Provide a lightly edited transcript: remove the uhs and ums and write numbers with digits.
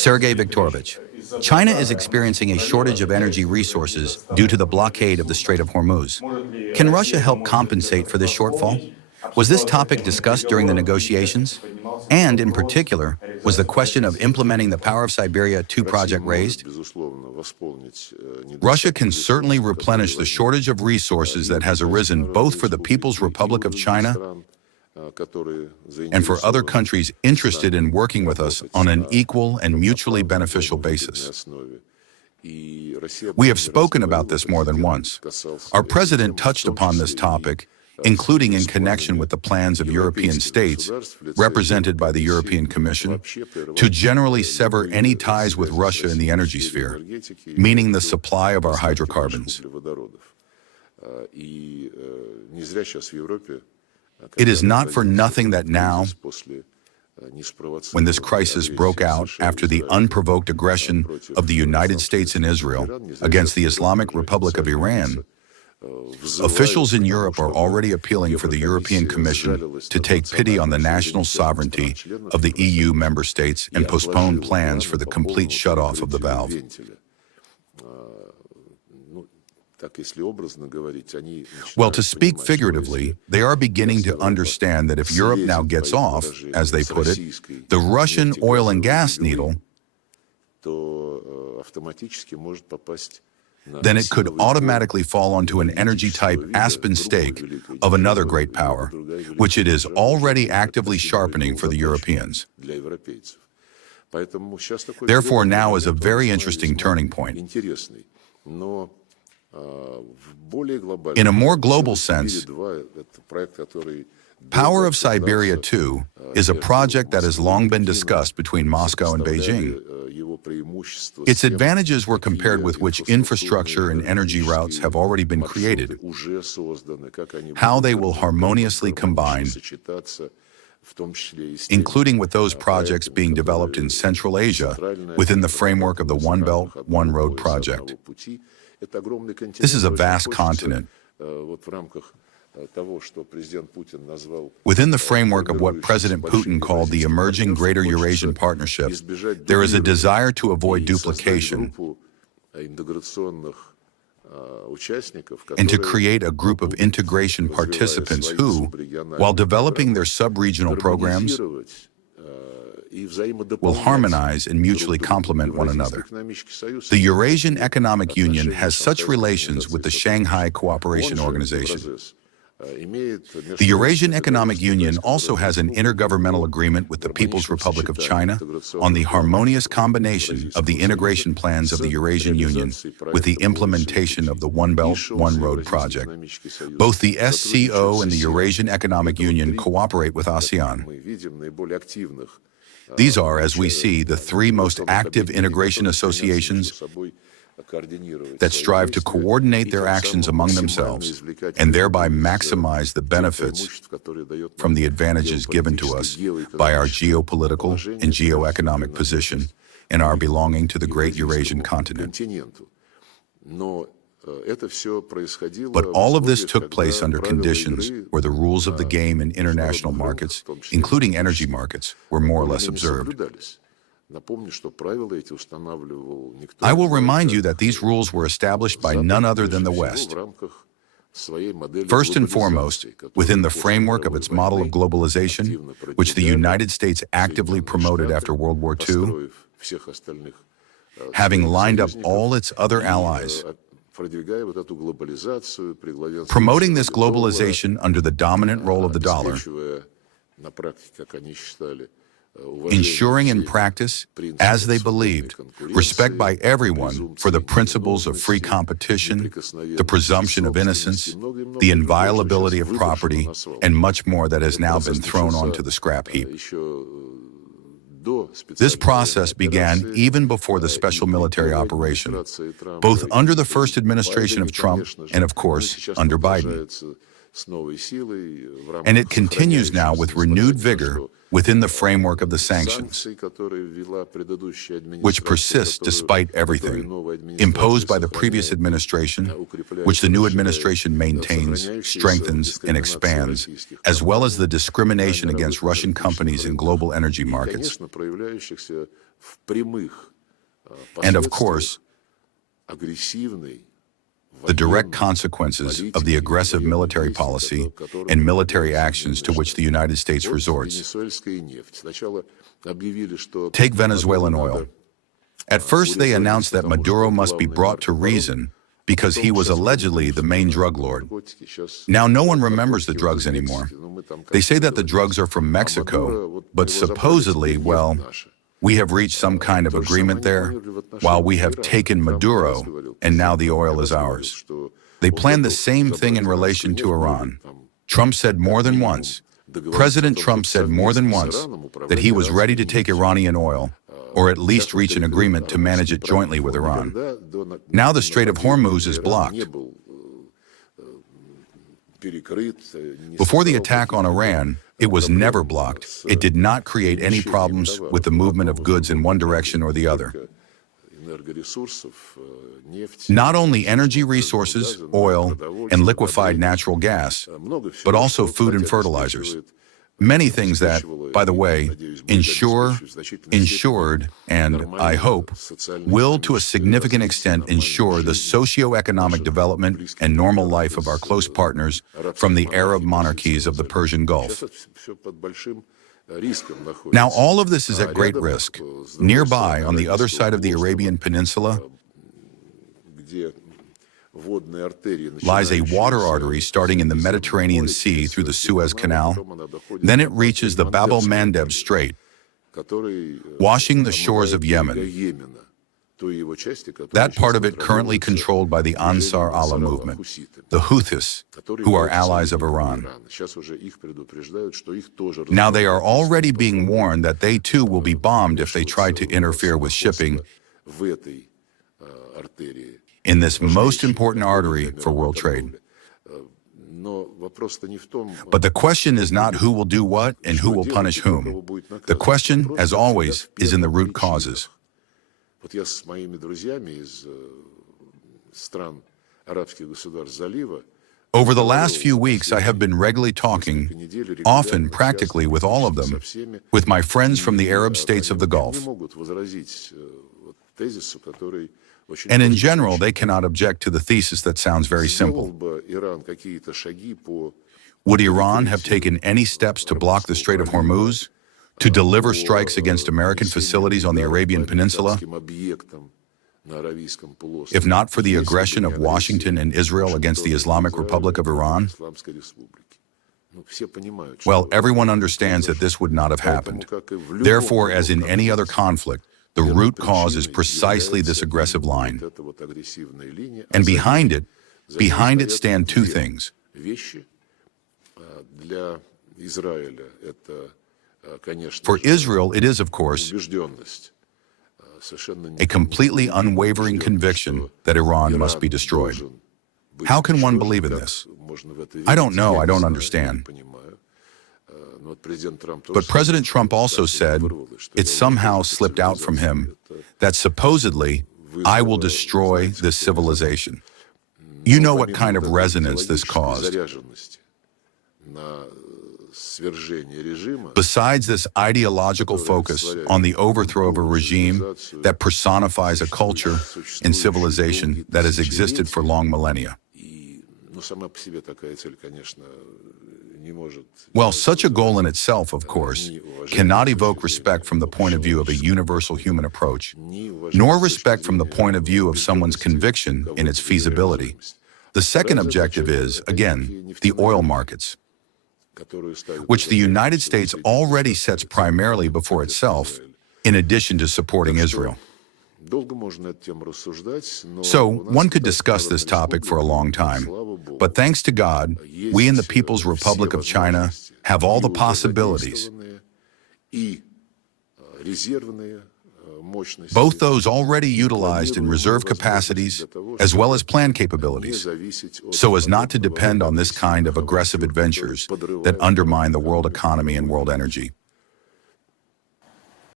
Sergey Viktorovich, China is experiencing a shortage of energy resources due to the blockade of the Strait of Hormuz. Can Russia help compensate for this shortfall? Was this topic discussed during the negotiations? And, in particular, was the question of implementing the Power of Siberia 2 project raised? Russia can certainly replenish the shortage of resources that has arisen both for the People's Republic of China and for other countries interested in working with us on an equal and mutually beneficial basis. We have spoken about this more than once. Our president touched upon this topic, including in connection with the plans of European states, represented by the European Commission, to generally sever any ties with Russia in the energy sphere, meaning the supply of our hydrocarbons. It is not for nothing that now, when this crisis broke out after the unprovoked aggression of the United States and Israel against the Islamic Republic of Iran, officials in Europe are already appealing for the European Commission to take pity on the national sovereignty of the EU member states and postpone plans for the complete shutoff of the valve. Well, to speak figuratively, they are beginning to understand that if Europe now gets off, as they put it, the Russian oil and gas needle, then it could automatically fall onto an energy-type aspen stake of another great power, which it is already actively sharpening for the Europeans. Therefore, now is a very interesting turning point. In a more global sense, Power of Siberia 2 is a project that has long been discussed between Moscow and Beijing. Its advantages were compared with which infrastructure and energy routes have already been created, how they will harmoniously combine, including with those projects being developed in Central Asia within the framework of the One Belt, One Road project. This is a vast continent. Within the framework of what President Putin called the emerging Greater Eurasian Partnership, there is a desire to avoid duplication and to create a group of integration participants who, while developing their sub-regional programs, will harmonize and mutually complement one another. The Eurasian Economic Union has such relations with the Shanghai Cooperation Organization. The Eurasian Economic Union also has an intergovernmental agreement with the People's Republic of China on the harmonious combination of the integration plans of the Eurasian Union with the implementation of the One Belt, One Road project. Both the SCO and the Eurasian Economic Union cooperate with ASEAN. These are, as we see, the three most active integration associations that strive to coordinate their actions among themselves and thereby maximize the benefits from the advantages given to us by our geopolitical and geoeconomic position and our belonging to the great Eurasian continent. But all of this took place under conditions where the rules of the game in international markets, including energy markets, were more or less observed. I will remind you that these rules were established by none other than the West. First and foremost, within the framework of its model of globalization, which the United States actively promoted after World War II, having lined up all its other allies, promoting this globalization under the dominant role of the dollar, ensuring in practice, as they believed, respect by everyone for the principles of free competition, the presumption of innocence, the inviolability of property, and much more that has now been thrown onto the scrap heap. This process began even before the special military operation, both under the first administration of Trump and, of course, under Biden. And it continues now with renewed vigor within the framework of the sanctions, which persist despite everything, imposed by the previous administration, which the new administration maintains, strengthens, and expands, as well as the discrimination against Russian companies in global energy markets. And of course, the direct consequences of the aggressive military policy and military actions to which the United States resorts. Take Venezuelan oil. At first, they announced that Maduro must be brought to reason because he was allegedly the main drug lord. Now no one remembers the drugs anymore. They say that the drugs are from Mexico, but supposedly, well, we have reached some kind of agreement there, while we have taken Maduro, and now the oil is ours. They plan the same thing in relation to Iran. Trump said more than once, President Trump said more than once, that he was ready to take Iranian oil, or at least reach an agreement to manage it jointly with Iran. Now the Strait of Hormuz is blocked. Before the attack on Iran, it was never blocked. It did not create any problems with the movement of goods in one direction or the other. Not only energy resources, oil, and liquefied natural gas, but also food and fertilizers. Many things that, by the way, ensured, and I hope, will to a significant extent ensure the socio-economic development and normal life of our close partners from the Arab monarchies of the Persian Gulf. Now, all of this is at great risk. Nearby, on the other side of the Arabian Peninsula, lies a water artery starting in the Mediterranean Sea through the Suez Canal. Then it reaches the Bab el-Mandeb Strait, washing the shores of Yemen. That part of it currently controlled by the Ansar Allah movement, the Houthis, who are allies of Iran. Now they are already being warned that they too will be bombed if they try to interfere with shipping in this most important artery for world trade. But the question is not who will do what and who will punish whom. The question, as always, is in the root causes. Over the last few weeks, I have been regularly talking, often practically with all of them, with my friends from the Arab states of the Gulf. And in general, they cannot object to the thesis that sounds very simple. Would Iran have taken any steps to block the Strait of Hormuz, to deliver strikes against American facilities on the Arabian Peninsula, if not for the aggression of Washington and Israel against the Islamic Republic of Iran? Well, everyone understands that this would not have happened. Therefore, as in any other conflict, the root cause is precisely this aggressive line. And behind it stand two things. For Israel, it is, of course, a completely unwavering conviction that Iran must be destroyed. How can one believe in this? I don't know, I don't understand. But President Trump also said, it somehow slipped out from him, that supposedly, I will destroy this civilization. You know what kind of resonance this caused. Besides this ideological focus on the overthrow of a regime that personifies a culture and civilization that has existed for long millennia. Well, such a goal in itself, of course, cannot evoke respect from the point of view of a universal human approach, nor respect from the point of view of someone's conviction in its feasibility. The second objective is, again, the oil markets, which the United States already sets primarily before itself, in addition to supporting Israel. So, one could discuss this topic for a long time, but thanks to God, we in the People's Republic of China have all the possibilities both those already utilized in reserve capacities as well as planned capabilities, so as not to depend on this kind of aggressive adventures that undermine the world economy and world energy.